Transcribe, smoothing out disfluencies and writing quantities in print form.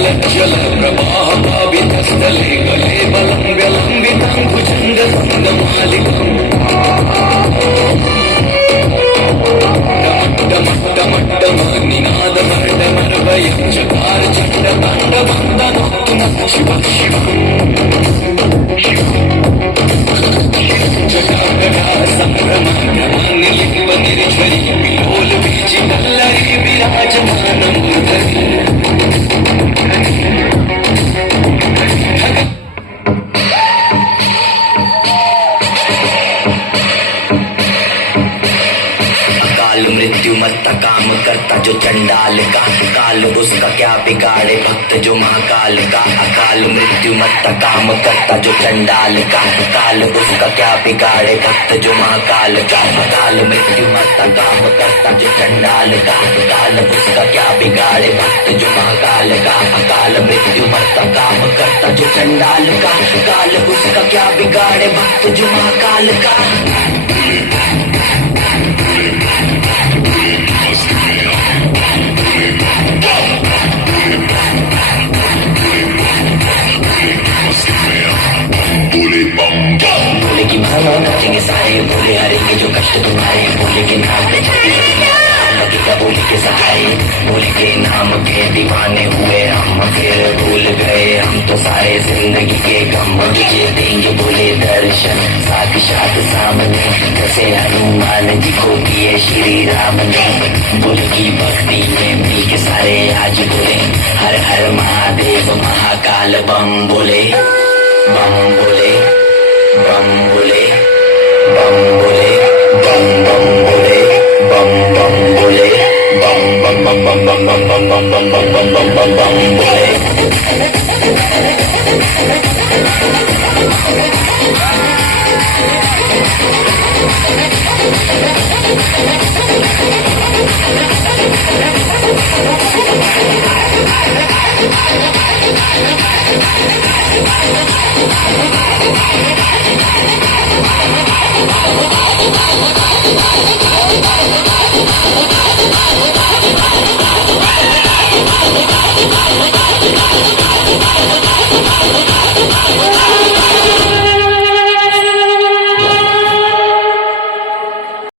जल प्रवाह पावितस्थले गले बलं व्यलम्बितं भुजङ्गसङ्गमालिकम् निनादमर्डमर्वयं चकार चण्डताण्डवन्दनात्मः शिव शिव जटाकटा संभ्रमक्रमान्निलिम्ब निर्झरी विलोल बीजिनल्लरी विराजमानमूर्धरि मृत्यु मत काम करता जो चंडाल का काल उसका क्या बिगाड़े भक्त जो महाकाल का अकाल मृत्यु मत काम करता जो चंडाल का काल उसका क्या बिगाड़े भक्त जो महाकाल का अकाल मृत्यु मत काम करता जो चंडाल का काल उसका क्या बिगाड़े भक्त जो महाकाल का अकाल मृत्यु मत काम करता जो चंडाल का काल उसका क्या बिगाड़े भक्त जो महाकाल का बोले की भावना नचेंगे सारे बोले हरेंगे जो कष्ट तुम्हारे बोले के नाम पे लगेगा बोले के सहारे बोले के नाम के दीवाने हुए हम फिर भूल गए हम तो सारे जिंदगी के गम तुझे देंगे बोले दर्शन साक्षात सामने जैसे हनुमान जी को दिए श्री राम ने बोले की भक्ति में मिल के सारे आज बोले हर हर महादेव महाकाल बम बोले बम बोले बम बोले बम बोले बम बम बोले बम बम बोले बम बम बम बम बम बम बम बम बम बम बम बम बम बोले We'll be right back.